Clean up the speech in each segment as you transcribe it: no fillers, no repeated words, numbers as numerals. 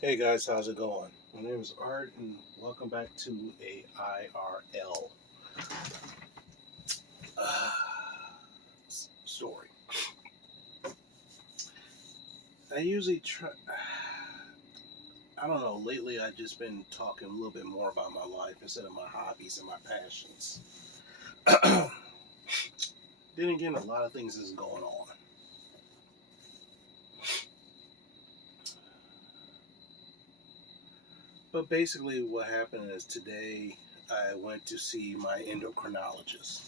Hey guys, how's it going? My name is Art, and welcome back to a IRL story. I usually try. I don't know. Lately, I've just been talking a little bit more about my life instead of my hobbies and my passions. Then again, a lot of things is going on. But basically, what happened is today I went to see my endocrinologist.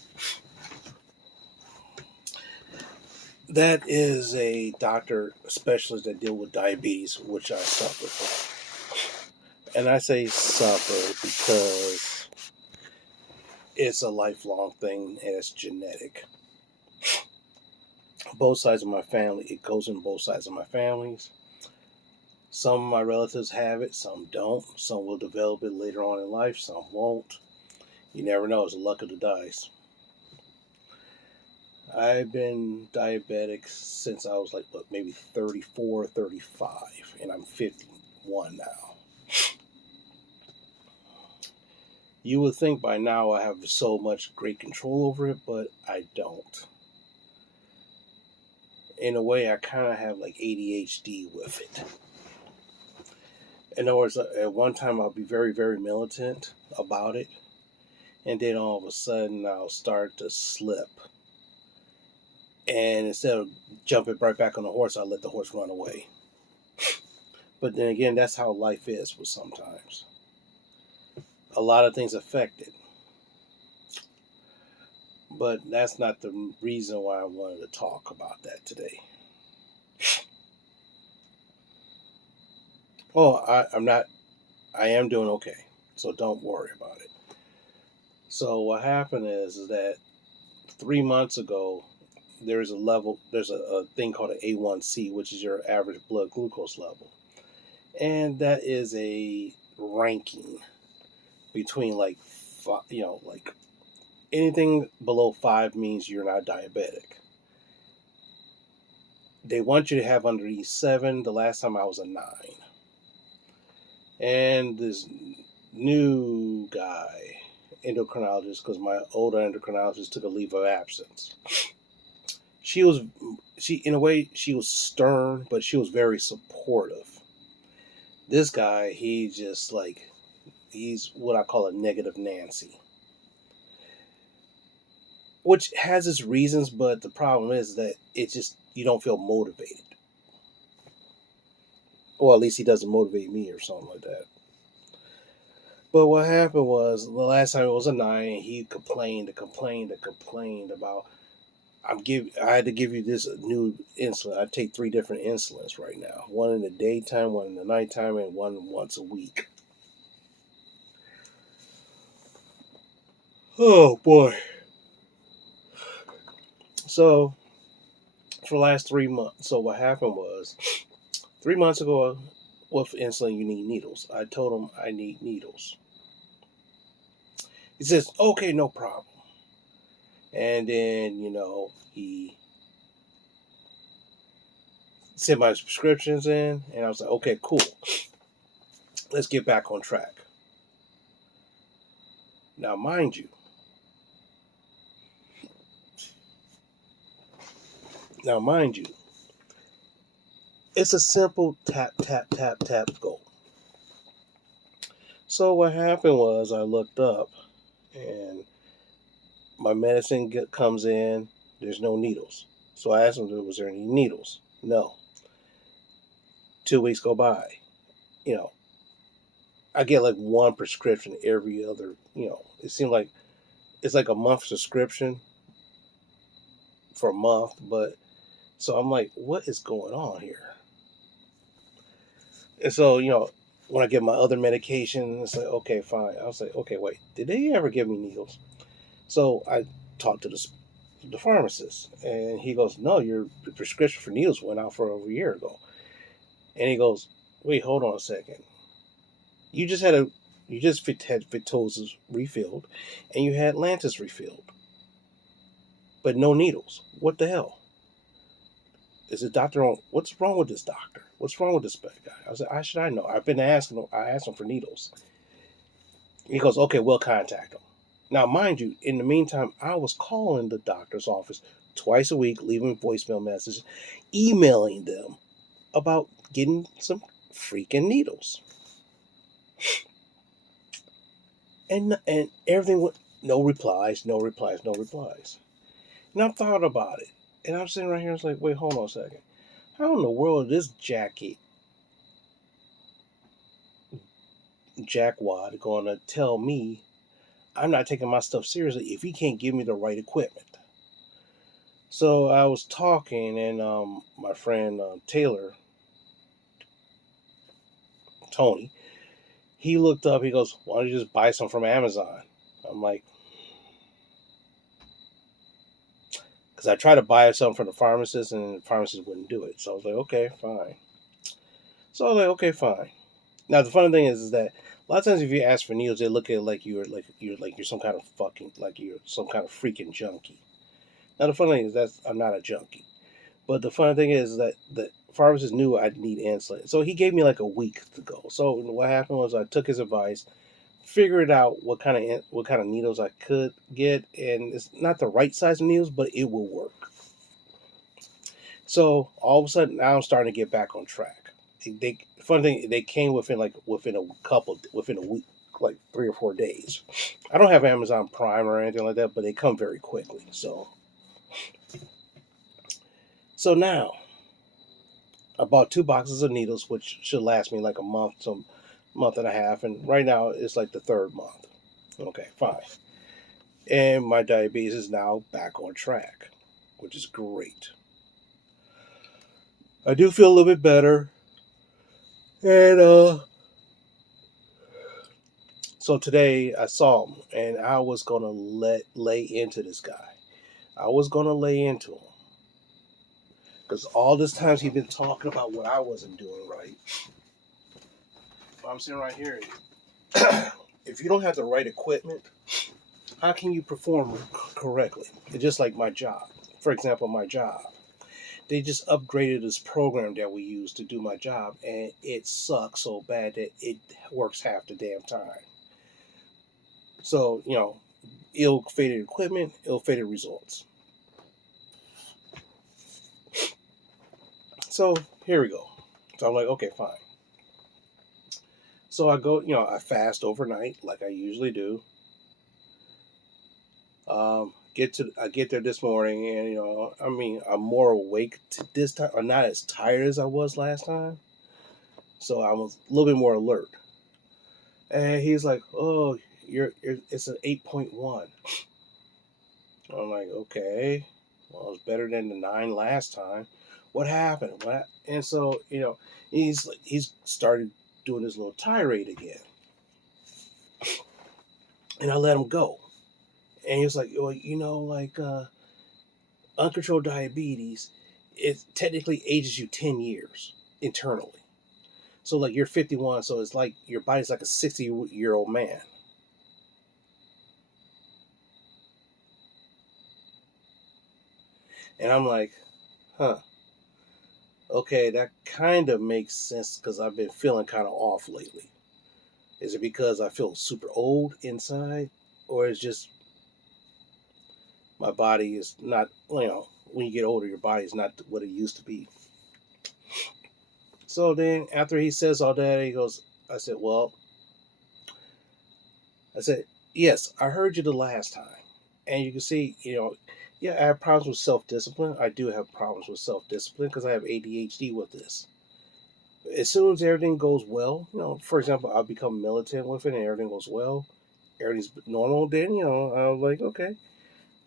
That is a doctor specialist that deal with diabetes, which I suffer from. And I say suffer because it's a lifelong thing and it's genetic. Both sides of my family, it goes in both sides of my families. Some of my relatives have it, some don't. Some will develop it later on in life, some won't. You never know, it's the luck of the dice. I've been diabetic since I was like, what, maybe 34, 35, and I'm 51 now. You would think by now I have so much great control over it, but I don't. In a way, I kind of have like ADHD with it. In other words, at one time I'll be very, very militant about it, and then all of a sudden I'll start to slip. And instead of jumping right back on the horse, I'll let the horse run away. But then again, that's how life is with sometimes. A lot of things affect it. But that's not the reason why I wanted to talk about that today. Oh, I'm not, I am doing okay. So don't worry about it. So what happened is that 3 months ago, there's a thing called an A1C, which is your average blood glucose level. And that is a ranking between like, like anything below 5 means you're not diabetic. They want you to have underneath 7. The last time I was a 9. And this new guy, endocrinologist, because my older endocrinologist took a leave of absence. She was, she in a way, she was stern, but she was very supportive. This guy, he's what I call a negative Nancy, which has its reasons, but the problem is that it just, you don't feel motivated. Or at least he doesn't motivate me or something like that. But what happened was the last time it was a 9, he complained about I had to give you this new insulin. I take 3 different insulins right now. One in the daytime, one in the nighttime, and one once a week. Oh boy. So for the last 3 months, so what happened was 3 months ago with insulin you need needles. I told him I need needles. He says, okay, no problem. And then, he sent my prescriptions in, and I was like, okay, cool. Let's get back on track. Now, mind you, it's a simple tap, tap, tap, tap, go. So what happened was I looked up, and my medicine comes in. There's no needles. So I asked him, was there any needles? No. 2 weeks go by. You know, I get like one prescription every other. It seemed like it's like a month subscription for a month, but so I'm like, what is going on here? And so, when I get my other medication, it's like, okay, fine. I was like, okay, wait, did they ever give me needles? So I talked to the pharmacist, and he goes, no, your prescription for needles went out for over a year ago. And he goes, wait, hold on a second. You just had Victoza's refilled, and you had Lantus refilled, but no needles. What the hell? is the doctor on? What's wrong with this doctor? What's wrong with this guy? I said, how should I know? I've been asking him. I asked him for needles. He goes, okay, we'll contact him. Now, mind you, in the meantime, I was calling the doctor's office twice a week, leaving voicemail messages, emailing them about getting some freaking needles, and everything went no replies, no replies, no replies. And I thought about it, and I'm sitting right here. It's like, wait, hold on a second. How in the world is this jackwad going to tell me I'm not taking my stuff seriously if he can't give me the right equipment? So I was talking, and my friend Taylor, Tony, he looked up. He goes, "Why don't you just buy some from Amazon?" I'm like, because I tried to buy some from the pharmacist, and the pharmacist wouldn't do it. So I was like, okay, fine. So I was like, okay, fine. Now the funny thing is that a lot of times if you ask for needles, they look at it like you're some kind of fucking like you're some kind of freaking junkie. Now the funny thing is that I'm not a junkie. But the funny thing is that the pharmacist knew I'd need insulin. So he gave me like a week to go. So what happened was I took his advice, figured out what kind of needles I could get, and it's not the right size of needles, but it will work. So all of a sudden now I'm starting to get back on track. Funny thing, they came within a week, like 3 or 4 days. I don't have Amazon Prime or anything like that, but they come very quickly. So now I bought 2 boxes of needles, which should last me like a month to month and a half, and right now it's like the third month. Okay, fine. And my diabetes is now back on track, which is great. I do feel a little bit better, and so today I saw him, and I was gonna lay into this guy. I was gonna lay into him because all this times he's been talking about what I wasn't doing right. I'm sitting right here. If you don't have the right equipment, how can you perform correctly? It's just like my job. For example, my job. They just upgraded this program that we use to do my job, and it sucks so bad that it works half the damn time. So, ill-fated equipment, ill-fated results. So, here we go. So I'm like, okay, fine. So I go, I fast overnight like I usually do. I get there this morning, and I'm more awake to this time. I'm not as tired as I was last time, so I was a little bit more alert. And he's like, "Oh, you're it's an 8.1." I'm like, "Okay, well, it's better than the 9 last time. What happened?" And so he's started doing his little tirade again, and I let him go. And he was like, "Well, like uncontrolled diabetes, it technically ages you 10 years internally. So like you're 51, so it's like your body's like a 60-year-old man." And I'm like, huh, okay, that kind of makes sense because I've been feeling kind of off lately. Is it because I feel super old inside, or is just my body is not, when you get older, your body is not what it used to be. So then after he says all that, he goes, I said, well, I said, yes, I heard you the last time. And you can see, yeah, I have problems with self discipline. I do have problems with self discipline because I have ADHD with this. As soon as everything goes well, for example, I'll become militant with it and everything goes well, everything's normal, then, I'm like, okay,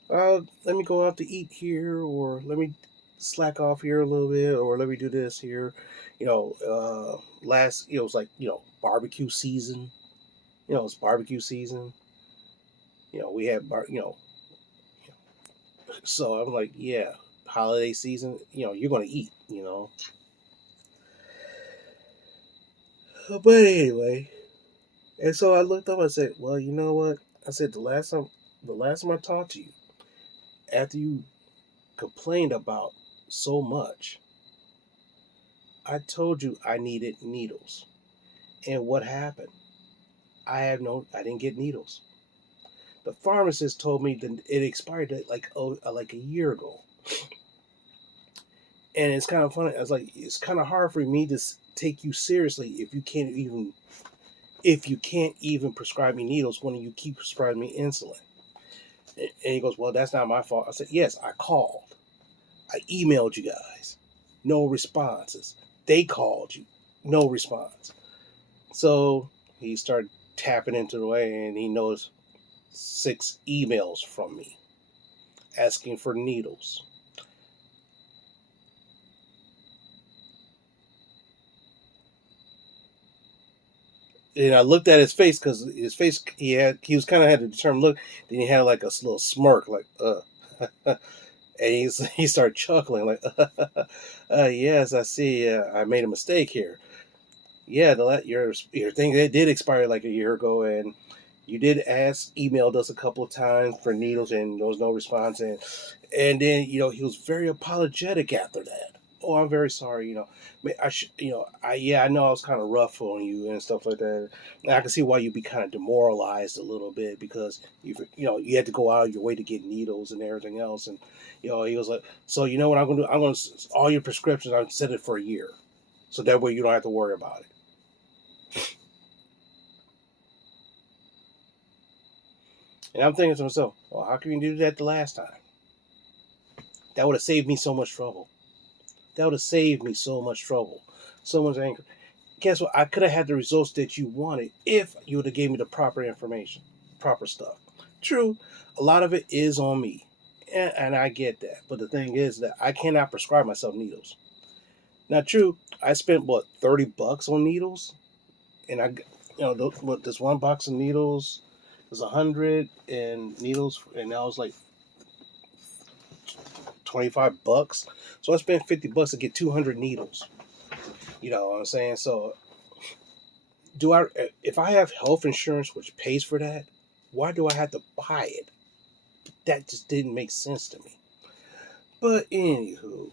let me go out to eat here, or let me slack off here a little bit, or let me do this here. It's like, barbecue season. It's barbecue season. We had so I'm like, yeah, holiday season. You're gonna eat. But anyway, and so I looked up. I said, well, you know what? I said the last time I talked to you, after you complained about so much, I told you I needed needles. And what happened? I didn't get needles. The pharmacist told me that it expired like a year ago. And it's kind of funny. I was like, it's kind of hard for me to take you seriously if you can't even prescribe me needles when you keep prescribing me insulin. And he goes, well, that's not my fault. I said, yes, I called. I emailed you guys. No responses. They called you. No response. So he started tapping into the way and he noticed 6 emails from me asking for needles. And I looked at his face because his face he was kind of had a determined look. Then he had like a little smirk, like and he started chuckling, like yes, I see. I made a mistake here. Yeah, your thing that did expire like a year ago, and you did emailed us a couple of times for needles, and there was no response. And then he was very apologetic after that. Oh, I'm very sorry. I should, I know I was kind of rough on you and stuff like that. And I can see why you'd be kind of demoralized a little bit because you had to go out of your way to get needles and everything else. And he was like, so you know what I'm gonna do? I'm gonna all your prescriptions. I'm set it for a year, so that way you don't have to worry about it. And I'm thinking to myself, well, how can you do that the last time? That would have saved me so much trouble. That would have saved me so much trouble, so much anger. Guess what? I could have had the results that you wanted if you would have gave me the proper information, proper stuff. True, a lot of it is on me, and I get that. But the thing is that I cannot prescribe myself needles. Now, true, I spent what $30 on needles, and this one box of needles was 100 and needles, and that was like $25. So I spent $50 to get 200 needles. You know what I'm saying? So do I? If I have health insurance which pays for that, why do I have to buy it? That just didn't make sense to me. But anywho,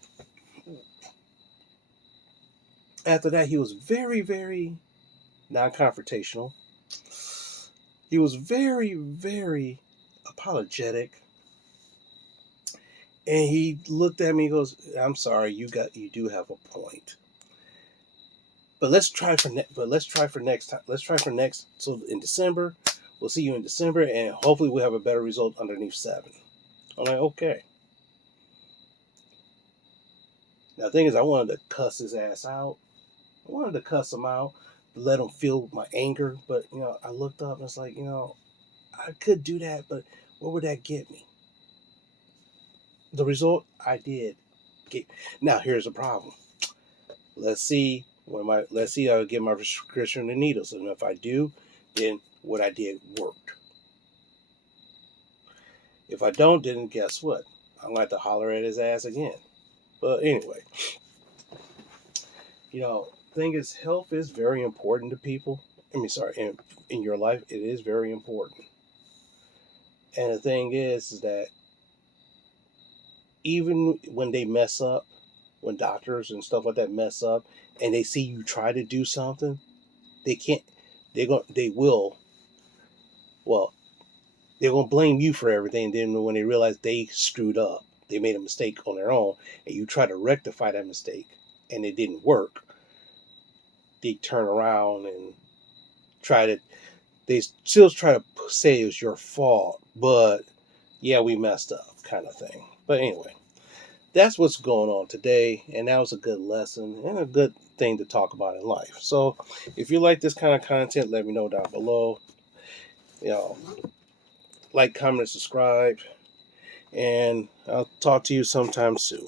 after that, he was very, very non-confrontational. He was very, very apologetic, and he looked at me. And goes, "I'm sorry, you do have a point." But let's try for next time. Let's try for next. So in December, we'll see you in December, and hopefully we'll have a better result underneath 7. I'm like, okay. Now the thing is, I wanted to cuss his ass out. I wanted to cuss him out, let him feel my anger. But I looked up and it's like, I could do that, but what would that get me? The result I did get. Now here's the problem. Let's see. I'll get my prescription and needles, and if I do, then what I did worked. If I don't, then guess what? I'm gonna have to holler at his ass again. But anyway, thing is, health is very important to people. I mean, sorry, in your life, it is very important. And the thing is that even when they mess up, when doctors and stuff like that mess up, and they see you try to do something, they can't. They will. Well, they're gonna blame you for everything. And then when they realize they screwed up, they made a mistake on their own, and you try to rectify that mistake, and it didn't work, they turn around and try to. They still try to say it was your fault, but yeah, we messed up, kind of thing. But anyway, that's what's going on today, and that was a good lesson and a good thing to talk about in life. So, if you like this kind of content, let me know down below. You know, like, comment, subscribe, and I'll talk to you sometime soon.